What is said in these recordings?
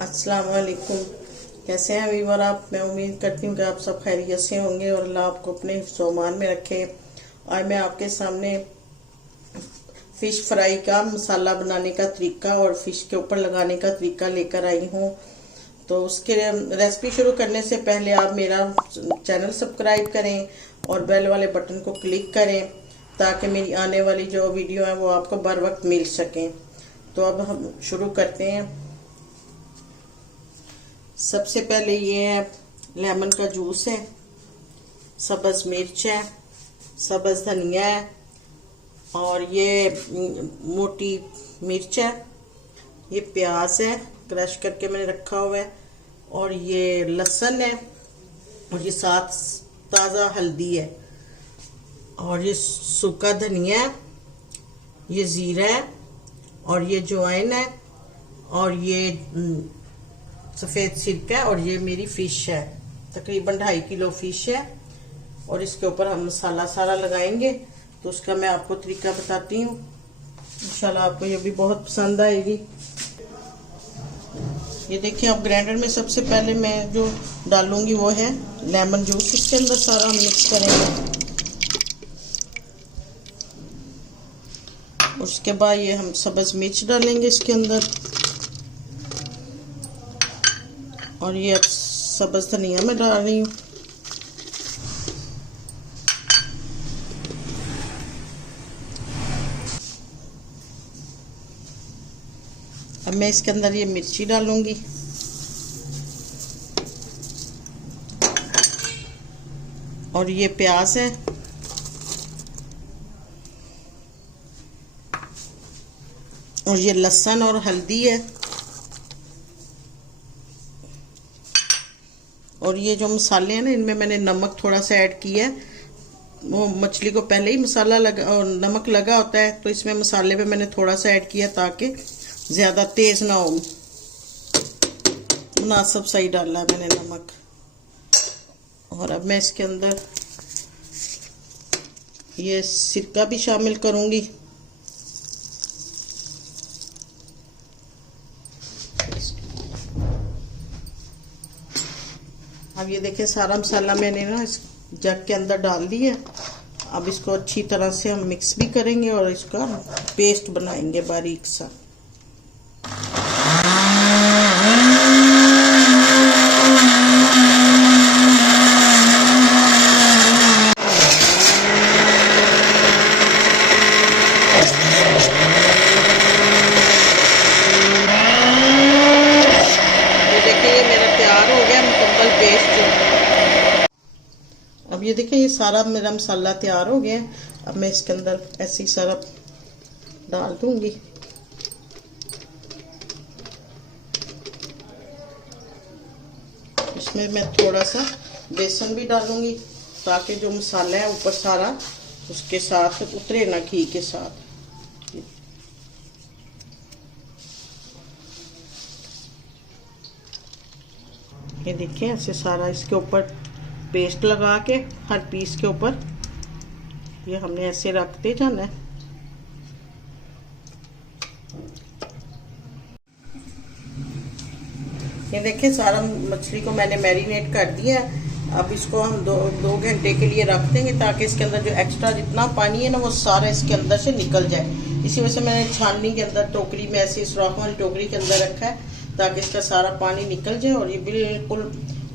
अस्सलाम वालेकुम। कैसे हैं वीवर आप? मैं उम्मीद करती हूँ कि आप सब खैरियत से होंगे और अल्लाह आपको अपने हिफ्ज़-ओ-अमान में रखे। आज मैं आपके सामने फ़िश फ्राई का मसाला बनाने का तरीका और फ़िश के ऊपर लगाने का तरीका लेकर आई हूँ। तो उसके रेसिपी शुरू करने से पहले आप मेरा चैनल सब्सक्राइब करें और बेल वाले बटन को क्लिक करें ताकि मेरी आने वाली जो वीडियो है वो आपको बर वक्त मिल सकें। तो अब हम शुरू करते हैं। सबसे पहले ये है लेमन का जूस है, सब्ज़ मिर्च है, सब्ज़ धनिया है और ये मोटी मिर्च है, ये प्याज है क्रश करके मैंने रखा हुआ है और ये लहसुन है और ये साथ ताज़ा हल्दी है और ये सूखा धनिया है, ये ज़ीरा है और ये अजवाइन है और ये सफ़ेद सिरका और ये मेरी फ़िश है। तकरीबन 2.5 किलो फ़िश है और इसके ऊपर हम मसाला सारा लगाएंगे। तो उसका मैं आपको तरीका बताती हूँ, इंशाल्लाह आपको ये भी बहुत पसंद आएगी। ये देखिए, आप ग्राइंडर में सबसे पहले मैं जो डालूंगी वो है लेमन जूस। इसके अंदर सारा हम मिक्स करेंगे। उसके बाद ये हम सब्ज़ मिर्च डालेंगे इसके अंदर और ये अब सब्ज़ धनिया में डाल रही हूँ। अब मैं इसके अंदर ये मिर्ची डालूंगी और ये प्याज है और ये लहसुन और हल्दी है और ये जो मसाले हैं ना, इनमें मैंने नमक थोड़ा सा ऐड किया है। वो मछली को पहले ही मसाला लगा और नमक लगा होता है, तो इसमें मसाले पे मैंने थोड़ा सा ऐड किया ताकि ज़्यादा तेज़ ना हो। मुनासिब सही डाला है मैंने नमक। और अब मैं इसके अंदर ये सिरका भी शामिल करूँगी। अब ये देखिए, सारा मसाला मैंने ना इस जग के अंदर डाल दिया। अब इसको अच्छी तरह से हम मिक्स भी करेंगे और इसका पेस्ट बनाएंगे बारीक सा। अब ये देखिए, ये सारा मेरा मसाला तैयार हो गया है। अब मैं इसके अंदर ऐसे ही सारा डाल दूंगी। इसमें मैं थोड़ा सा बेसन भी डालूंगी ताकि जो मसाला है ऊपर सारा उसके साथ उतरे ना, घी के साथ। ये देखिए, ऐसे सारा इसके ऊपर पेस्ट लगा के हर पीस के ऊपर ये हमने ऐसे रखते जाना है। ये देखिए, सारा मछली को मैंने मैरिनेट कर दिया है। अब इसको हम दो घंटे के लिए रख देंगे ताकि इसके अंदर जो एक्स्ट्रा जितना पानी है ना वो सारा इसके अंदर से निकल जाए। इसी वजह से मैंने छाननी के अंदर टोकरी में ऐसी सुराख वाली टोकरी के अंदर रखा है ताकि इसका सारा पानी निकल जाए और ये बिल्कुल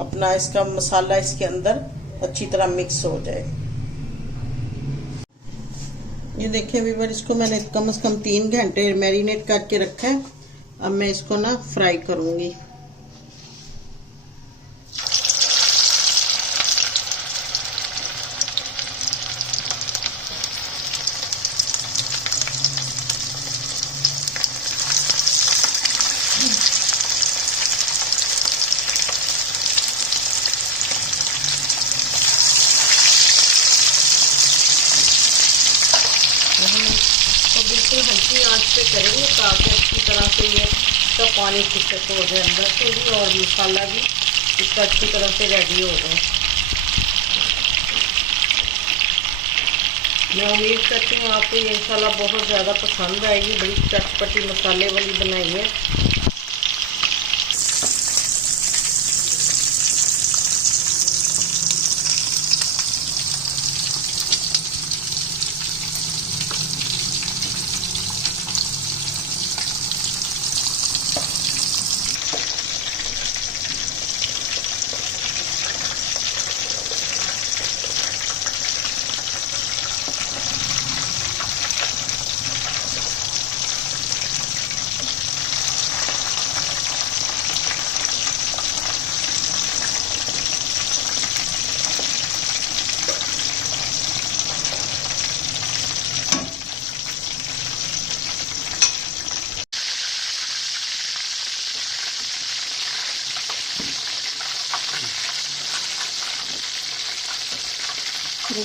अपना इसका मसाला इसके अंदर अच्छी तरह मिक्स हो जाए। ये देखिए व्यूअर, इसको मैंने कम से कम 3 घंटे मैरिनेट करके रखा है। अब मैं इसको ना फ्राई करूंगी। तो बिल्कुल हल्की आंच पे करेंगे ताकि अच्छी तरह से ये इसका पानी खिसक हो जाए अंदर से भी और मसाला भी इसका अच्छी तरह से रेडी हो जाए। मैं उम्मीद करती हूँ आपको ये इंशाल्लाह बहुत ज़्यादा पसंद आएगी। बड़ी चटपटी मसाले वाली बनाई है।